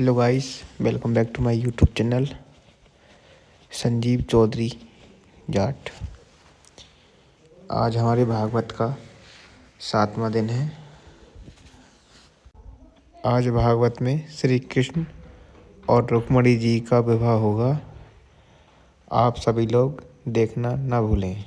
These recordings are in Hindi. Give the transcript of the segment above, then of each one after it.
Hello guys, welcome back to my YouTube channel Sanjeev Chaudhary Jat. आज हमारे भागवत का 7वां दिन है। आज भागवत में श्री कृष्ण और रुक्मिणी जी का विवाह होगा। आप सभी लोग देखना ना भूलें।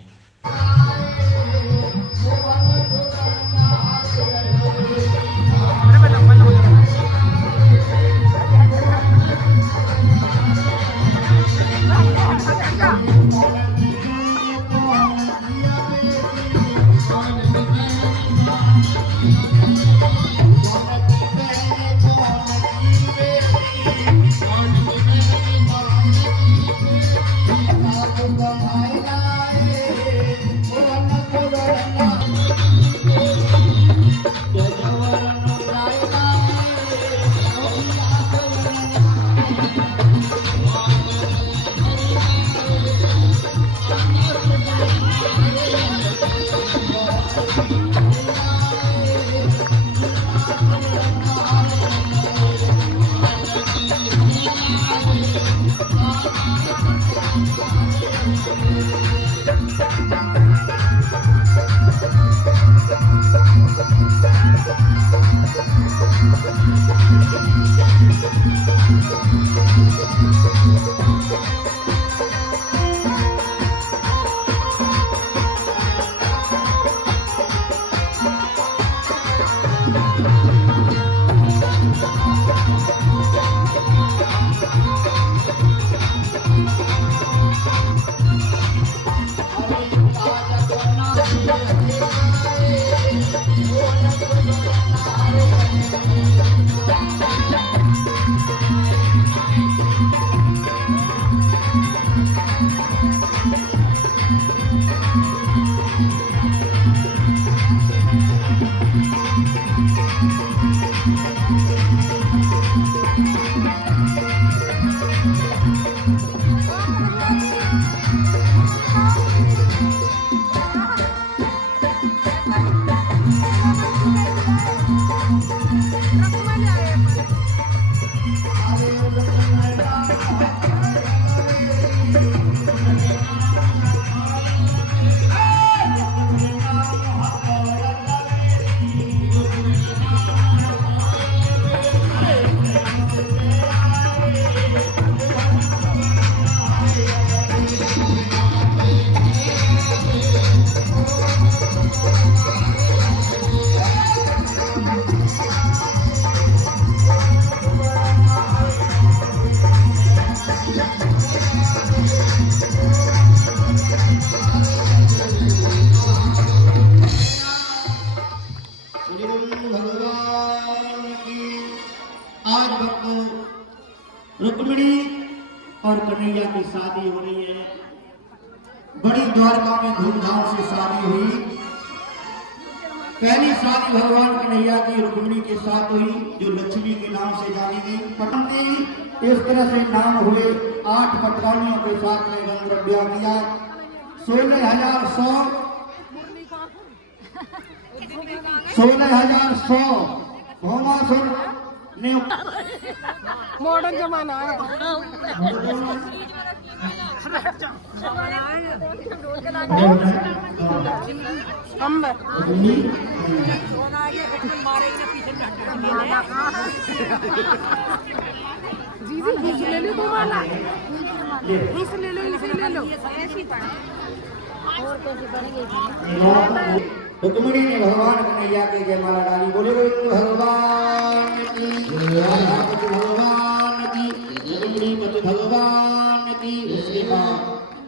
रुक्मिणी और कन्हैया की शादी हो रही है। बड़ी द्वारका में धूमधाम से शादी हुई। पहली शादी भगवान कन्हैया की रुक्मिणी के साथ हुई, जो लक्ष्मी के नाम से जानी गई। पटंती इस तरह से नाम हुए। 8 पटरानियों के साथ में गंधर्व किया। 16,100 भौमासुर ने मॉडर्न जमाना है। जी ले लो, माला इस ले लो, इसे ले लो। और कैसे बनेंगे? रुक्मिणी ने भगवान कन्हैया के जयमाला डाली। बोले भगवान की, भगवान की, रुक्मिणी भगवान की। उसके बाद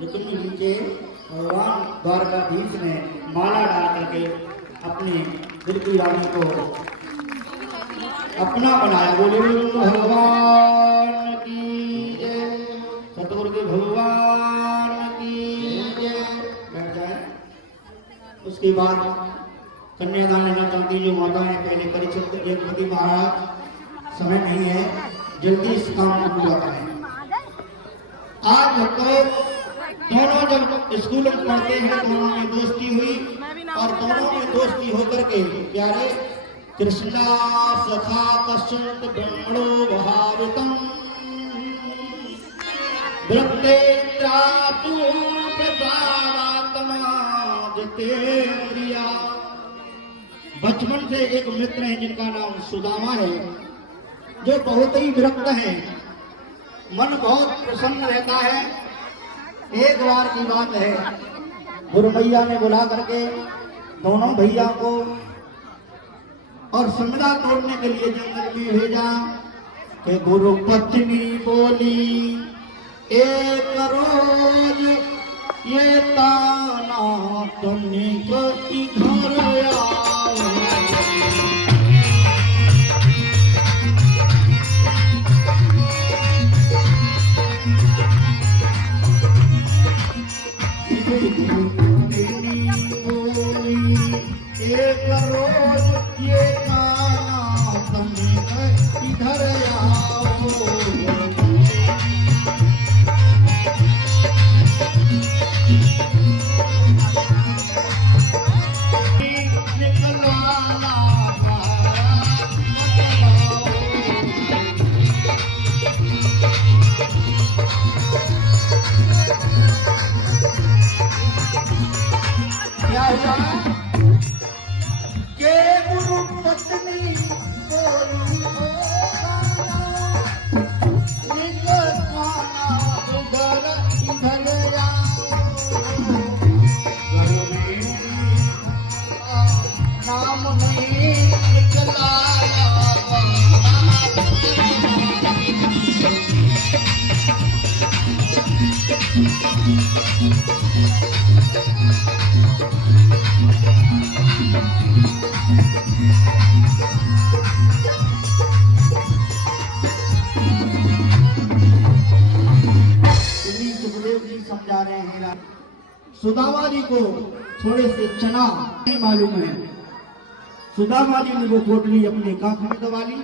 रुक्मिणी के भगवान द्वारकाधीश ने माला डाल करके अपनी दिल की रानी को अपना बनाया। बोले भगवान की जय, सतगुरु के भगवान की जय। बैठ जाए। उसके बाद कन्यादान लेना चाहती जो माता है, पहले परीक्षित जगपति महाराज, समय नहीं है, जल्दी इस काम को पूरा करें। आज तो दोनों जब स्कूल में पढ़ते हैं, दोनों में दोस्ती हुई और दोनों में दोस्ती होकर के प्यारे कृष्णा सखा कश्चित् ब्रह्मणो भावितम् वृत्ते चातु प्रसादात्मा जितेन्द्रिया। बचपन से एक मित्र है जिनका नाम सुदामा है, जो बहुत ही विरक्त है, मन बहुत प्रसन्न रहता है। एक बार की बात है, गुरु भैया ने बुला करके दोनों भैया को और समझा तोड़ने के लिए जंगल में भेजा कि गुरु पत्नी बोली एक रोज ये ताना तुमने को इधर आओ। एक रोज ये ताना तुमने को इधर आओ। क्या हुआ के गुरु पत्नी बोली हो इधर नाम नहीं चलाया। समझा रहे हैं सुदामा जी को थोड़े से चना नहीं मालूम है। सुदामा जी ने वो पोटली अपने कांख में दबा ली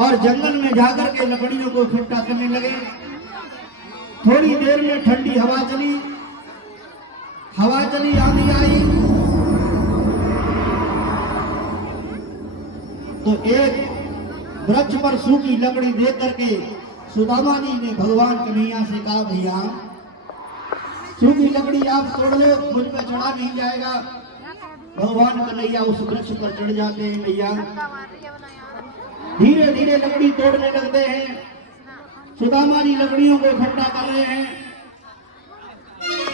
और जंगल में जाकर के लकड़ियों को इकट्ठा करने लगे। थोड़ी देर में ठंडी हवा चली, आंधी आई तो एक वृक्ष पर सूखी लकड़ी देख करके सुदामा जी ने भगवान कन्हैया से कहा, भैया सूखी लकड़ी आप तोड़ लो, मुझ पर चढ़ा नहीं जाएगा। भगवान कन्हैया उस वृक्ष पर चढ़ जाते हैं। भैया धीरे धीरे लकड़ी तोड़ने लगते हैं। सुदामा जी लकड़ियों को इकट्ठा कर रहे हैं।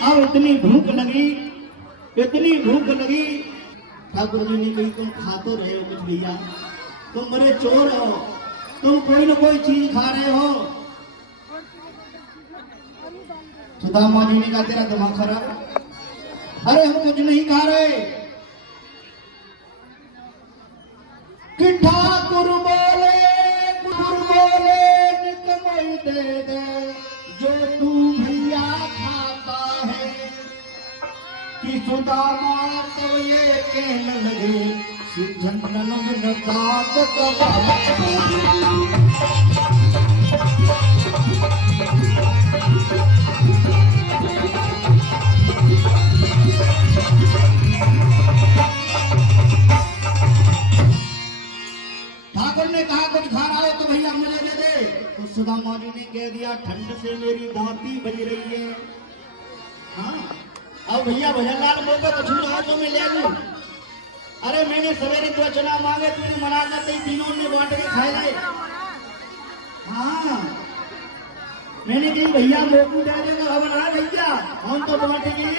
अब इतनी भूख लगी, ठाकुर जी ने कही तुम खा तो रहे हो कुछ भैया, तुम बड़े चोर हो, तुम कोई न कोई चीज खा रहे हो। सुदामा जी ने कहा तेरा दिमाग खराब, अरे हम कुछ नहीं खा रहे। कि ठाकुर बोले निकमई दे दे जो तू भैया खाता है। कि सुदामा तो ये कहने लगे ठाकुर ने कहा कुछ खा रहा है तो भैया मुझे दे दे। तो सुदामा जी ने कह दिया ठंड से मेरी दांती बज रही है। हाँ अब भैया भजनलाल बोलते तो छूट हाथों में ले लूं। अरे मैंने सवेरे तो चना मांगे, तूने मना करते तीनों ने बांट के खाए गए। हाँ मैंने कही भैया मोकू दे देगा, अब ना भैया हम तो बांटेंगे।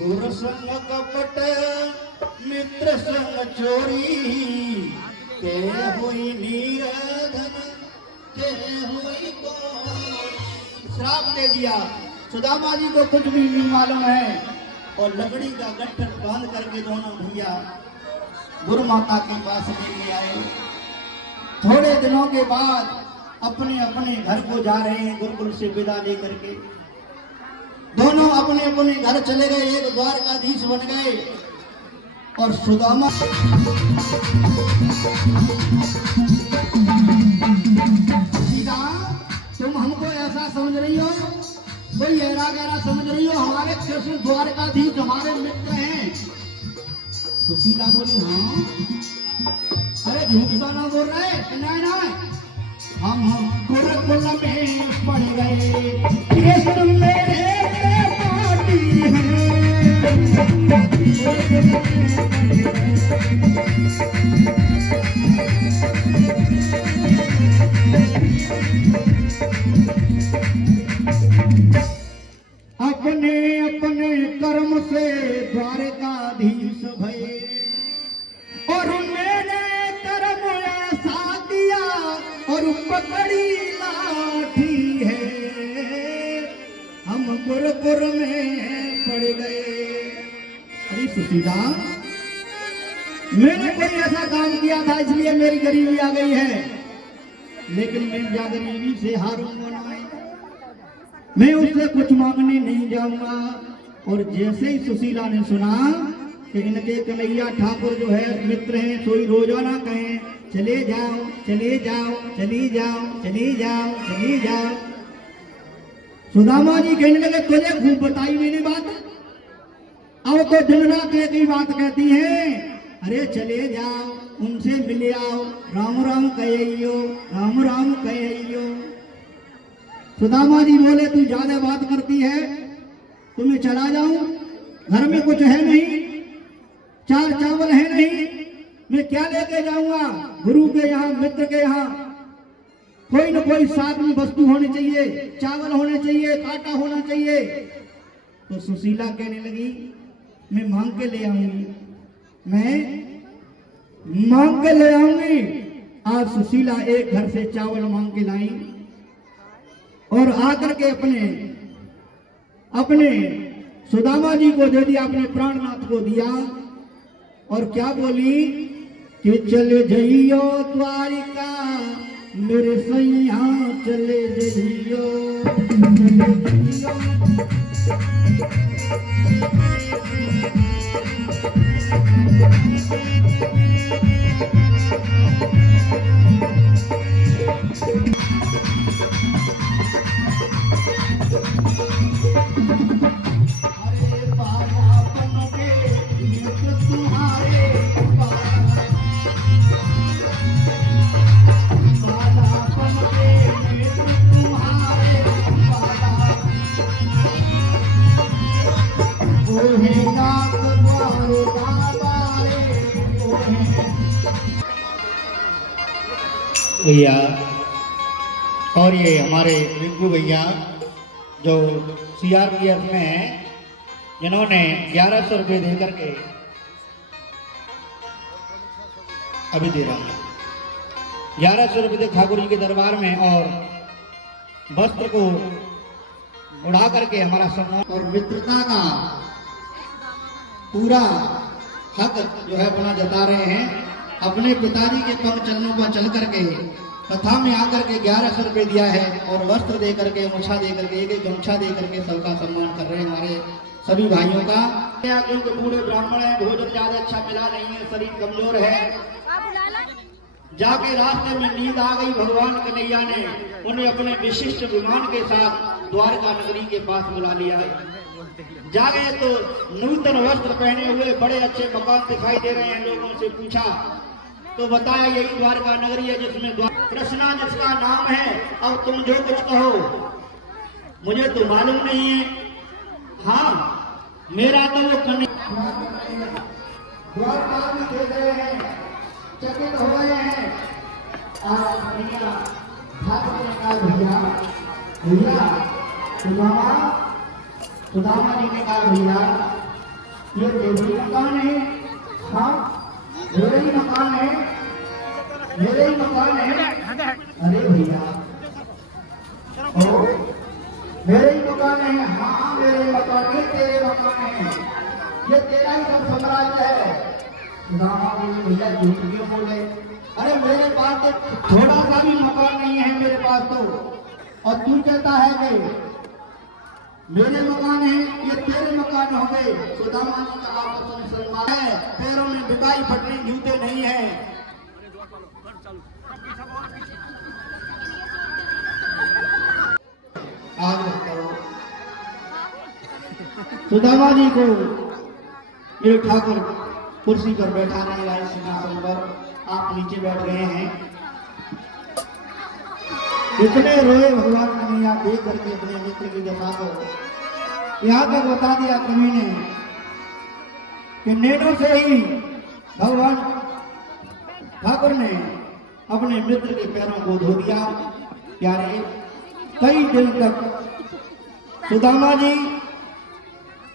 गुरु संग कपट मित्र संग चोरी, के हुई नीरधन के हुई गोरी। श्राप दे दिया। सुदामा जी को कुछ भी नहीं मालूम है और लकड़ी का गट्ठर बांध करके दोनों भैया गुरु माता के पास लेके आए। थोड़े दिनों के बाद अपने अपने घर को जा रहे हैं, गुरुकुल से विदा लेकर के दोनों अपने अपने घर चले गए। एक द्वारकाधीश बन गए और सुदामा सीता तुम हमको ऐसा समझ रही हो, कोई ऐरा गैरा समझ रही हो, हमारे कृष्ण द्वारकाधीश हमारे मित्र हैं। सुशीला बोली हाँ, अरे झूठ तो ना बोल रहे ना, हम गुरुकुल में पढ़ गए, कृष्ण मेरे पाटी अपने अपने कर्म से द्वारकाधीश भये और मैंने कर्म ऐसा किया और पकड़ी लाठी है, हम गुरुकुल में पड़ गए। अरे सुशीला, मैंने कोई ऐसा काम किया था इसलिए मेरी गरीबी आ गई है, लेकिन मैं क्या गरीबी से हारूंगा नहीं, मैं उससे कुछ मांगने नहीं जाऊंगा। और जैसे ही सुशीला ने सुना कि इनके कन्हैया ठाकुर जो है मित्र हैं, सोई रोजाना कहें चले जाओ चले जाओ चली जाओ चली जाओ चली जाओ। सुदामा जी कहने लगे तुझे खूब बताई मैंने बात, अब तो दिन रात एक ही बात कहती है, अरे चले जाओ उनसे मिले आओ, राम राम कहियो राम राम कहियो। सुदामा जी बोले तू ज्यादा बात करती है, तुम्हें चला जाऊं, घर में कुछ है नहीं, चार चावल है नहीं, मैं क्या लेके जाऊंगा। गुरु के यहाँ मित्र के यहाँ कोई न कोई साथ में वस्तु होनी चाहिए, चावल होने चाहिए, कांटा होना चाहिए। तो सुशीला कहने लगी मैं मांग के ले आऊंगी, मैं मांग के ले आऊंगी। आज सुशीला एक घर से चावल मांग के लाई और आकर के अपने सुदामा जी को दे दिया, अपने प्राणनाथ को दिया। और क्या बोली कि चले जइयो द्वारिका मेरे सैया चले जइयो, चले जइयो। भैया और ये हमारे रिंकू भैया जो सीआरपीएफ में हैं, जिन्होंने 1100 रुपये दे करके अभी दे रहा हूँ 1100 रुपये ठाकुर जी के दरबार में और वस्त्र को उड़ा करके हमारा सम्मान और मित्रता का पूरा हक जो है अपना जता रहे हैं। अपने पिताजी के पंख चरणों पर चल करके कथा में आकर के 1100 रुपये दिया है और वस्त्र दे करके, मुछा दे करके, एक गमछा दे करके सबका सम्मान कर रहे हैं हमारे सभी भाइयों का। क्योंकि बूढ़े ब्राह्मण है, भोजन ज्यादा अच्छा मिला नहीं है, शरीर कमजोर है। जाके रास्ते में नींद आ गई, भगवान कन्हैया ने उन्हें अपने विशिष्ट विमान के साथ द्वारका नगरी के पास बुला लिया है। जागे तो नूतन वस्त्र पहने हुए बड़े अच्छे मकान दिखाई दे रहे हैं। लोगों से पूछा तो बताया यही द्वारका नगरी है जिसमें कृष्णा जिसका नाम है। अब तुम जो कुछ कहो मुझे तो मालूम नहीं है। हाँ, मेरा तो वो द्वारका में देख रहे हैं, चकित हो गए हैं। भैया ठाकुर ने कहा भैया सुदामा जी ने कहा भैया ये मेरे मकान है। हाँ, मेरे ही मकान है, मेरे ही मकान है। अरे भैया मेरे ही मकान है। हाँ मेरे मकान है, तेरे मकान है, ये तेरा ही सब साम्राज्य है। सुदामा बोले भैया झूठ क्यों बोले? अरे मेरे पास तो थोड़ा सा भी मकान नहीं है मेरे पास तो, और तू कहता है कि मेरे मकान है, ये तेरे मकान हो गए। सुदामा ने कहा तो मुसलमान है, पैरों में बिकाई फटने जूते नहीं है। आगे करो। सुदामा जी को मेरे ठाकुर कुर्सी पर बैठा नहीं लाए, सिंहासन पर, आप नीचे बैठ गए हैं। इतने रोए भगवान कन्हैया देख करके अपने मित्र की दशा को। यहाँ तक बता दिया कवि ने कि नैनों से ही भगवान ठाकुर ने अपने मित्र के पैरों को धो दिया। प्यारे, कई दिन तक सुदामा जी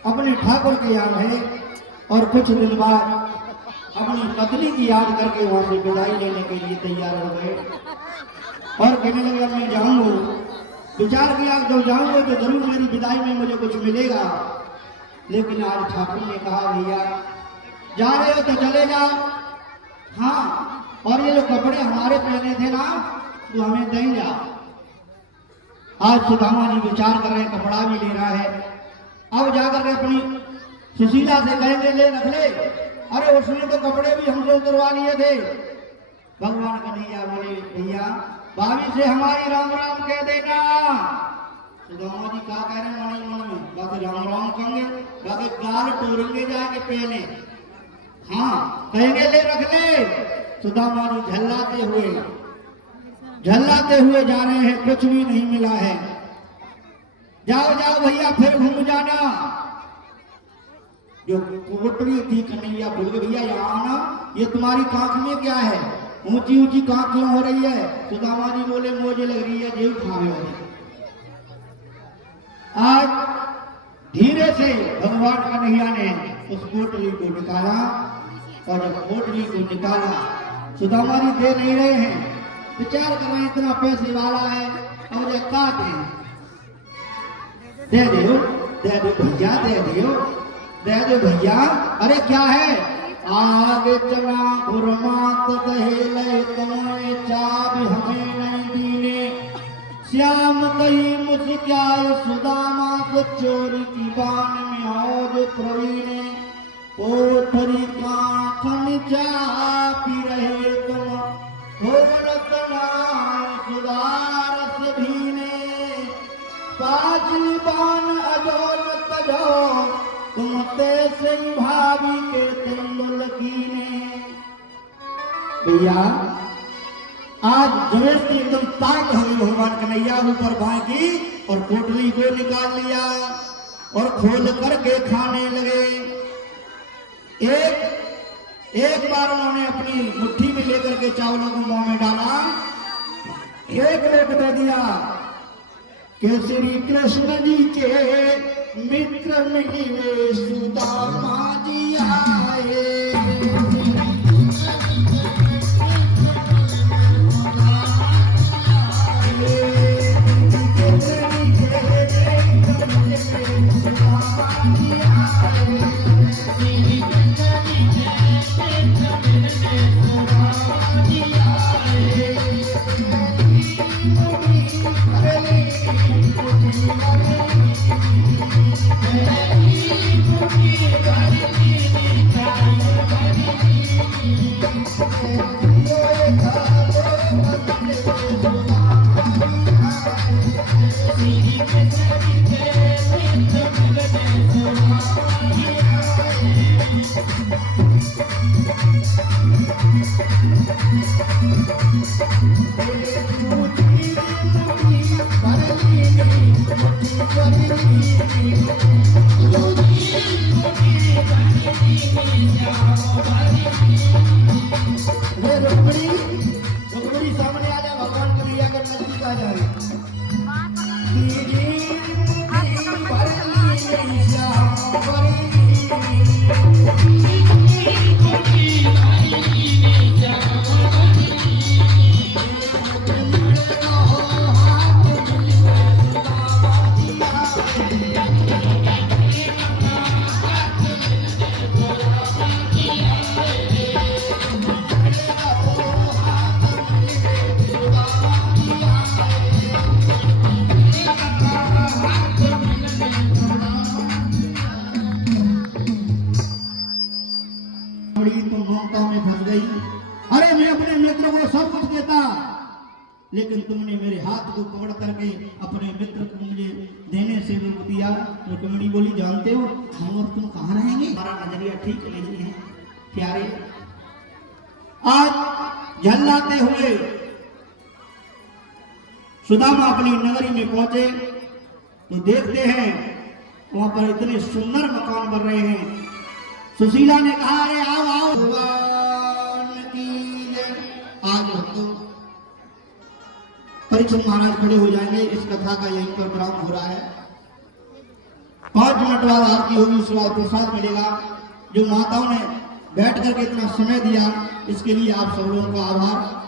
अपने ठाकुर के यहाँ रहे और कुछ दिन बाद अपनी पत्नी की याद करके वहां से विदाई लेने के लिए तैयार हो गए और कहने लगे अब मैं जाऊंगा। विचार किया जब जाऊंगा तो जरूर मेरी विदाई में मुझे कुछ मिलेगा। लेकिन आज ठाकुर ने कहा भैया जा रहे हो तो चले जाओ, हाँ, और ये जो कपड़े हमारे पहने थे ना तो हमें दे जाओ। आज सुदामा जी विचार कर रहे हैं, कपड़ा भी ले रहा है। अब जाकर के अपनी सुशीला से कहेंगे ले रख ले, अरे उसने तो कपड़े भी हमसे उतरवा लिए थे। भगवान कन्हैया बोले भैया भाभी से हमारी राम राम कह देना। सुदामा जी क्या कह रहे हैं मणि मन में? बाकी राम राम कहेंगे, बाकी गाल टोरेंगे जाके पहले, हाँ कहेंगे ले रख ले। सुदामा जी झल्लाते हुए जा रहे हैं, कुछ भी नहीं मिला है। जाओ जाओ भैया फिर घूम जाना। जो कोटरी थी कन्हैया बोल गए भैया यहाँ आना, ये तुम्हारी कांख में क्या है, ऊंची ऊंची कांख क्यों हो रही है? सुदामा जी बोले मुझे लग रही है जेब खावे हो। आज धीरे से भगवान कन्हैया ने उस पोटली को निकाला, और जब पोटली को निकाला सुदामा जी दे नहीं रहे हैं, विचार कर रहे हैं इतना पैसे वाला है और ये काटे दे दो भैया, दे दो भैया। अरे क्या है? आगे चला गुरमात दहेले तुम्हें चाबी हमें नहीं दीने। श्याम कही मुस्क्याए सुदामा को चोरी की बान में और प्रवीणे। कोठरी कांख में चापी रहे तुम, सुधारस भीने। पांचवी बान अजोल तजो तुम तेसे भाभी के तेल लकीने। भैया आज जबरदस्ती एकदम ताक हमें भगवान कन्हैया ऊपर बाएं की और पोटली को निकाल लिया और खोल करके खाने लगे। एक बार उन्होंने अपनी मुट्ठी में लेकर के चावलों को मुंह में डाला, एक लोट दे दिया कि श्री कृष्ण जी के मित्र मिले सुदामा जी आए। सामने आ जाए, भगवान कन्हैया का नजदीक आ जाए। ममताओं में फंस गई। अरे मैं अपने मित्र को सब कुछ देता, लेकिन तुमने मेरे हाथ को पकड़ करके अपने मित्र को मुझे देने से रोक दिया। रुक्मिणी बोली, जानते हो हम और तुम कहाँ रहेंगे? हमारा नजरिया ठीक नहीं है प्यारे। आज झल्लाते हुए सुदामा अपनी नगरी में पहुंचे तो देखते हैं वहां पर इतने सुंदर मकान बन रहे हैं। सुशीला ने कहा, अरे आओ आओ भगवान की जय। आज हम तो परीक्षित महाराज खड़े हो जाएंगे। इस कथा का यहीं पर विराम हो रहा है। 5 मिनट बाद आरती होगी, उसके बाद प्रसाद मिलेगा। जो माताओं ने बैठ करके इतना समय दिया, इसके लिए आप सब लोगों का आभार।